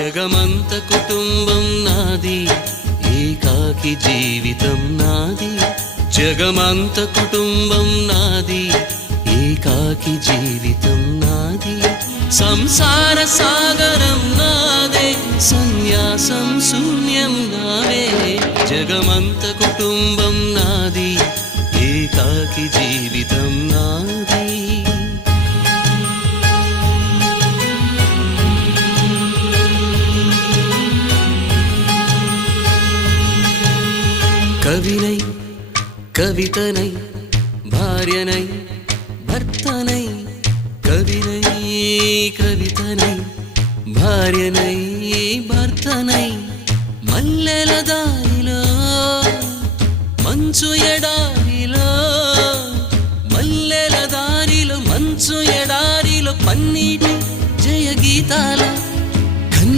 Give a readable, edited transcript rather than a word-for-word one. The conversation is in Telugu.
జగమంత కుటుంబం నాది, ఏకాకి జీవితం నాది. జగమంత కుటుంబం నాది, ఏకాకి జీవితం నాది. సంసార సాగరం నాదే, సన్యాసం శూన్యం నావే. జగమంత కుటుంబం నాది, ఏకాకి జీవితం నాది. కవినై కవితనై భార్యనై భర్తనై, కవినై కవితనై భార్యనై భర్తనై, మల్లెల దారిలో మంచు ఎడారిలో, మల్లెల దారిలో మంచు ఎడారిలో, పన్నీటి జయ గీతాల